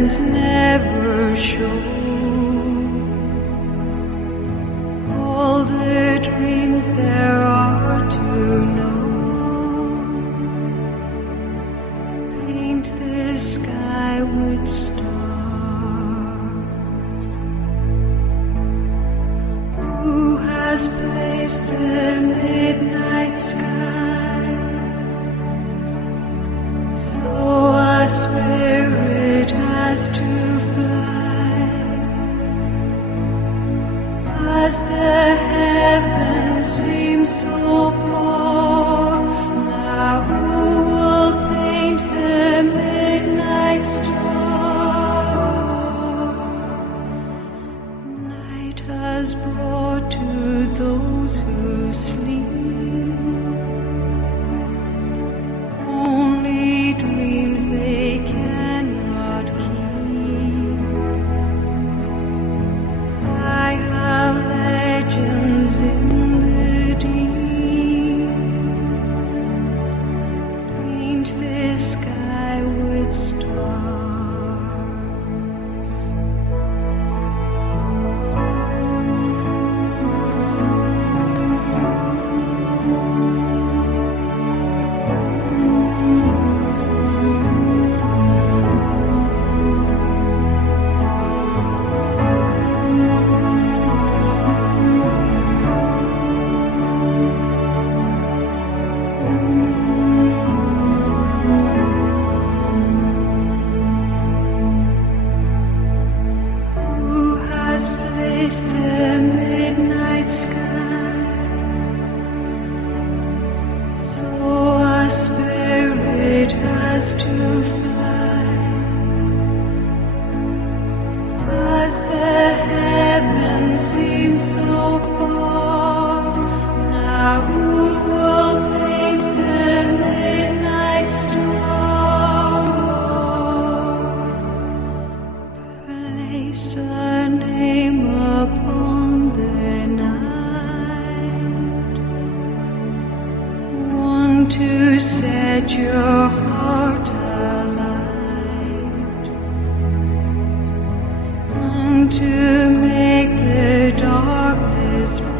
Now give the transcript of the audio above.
heavens never show all the dreams there are to know. Paint the sky with stars. Who has placed the midnight sky so a spirit has to fly? As the heavens seem so far, now who will paint the midnight star? Night has brought to those who sleep only dreams they cannot keep. I have legends in the deep. Paint the sky with stars. Who has placed the midnight sky so a spirit has to fly? As the heavens seem so far, now who will paint the midnight star? Place a name upon the night, one to set your heart alight, one to make the darkness bright.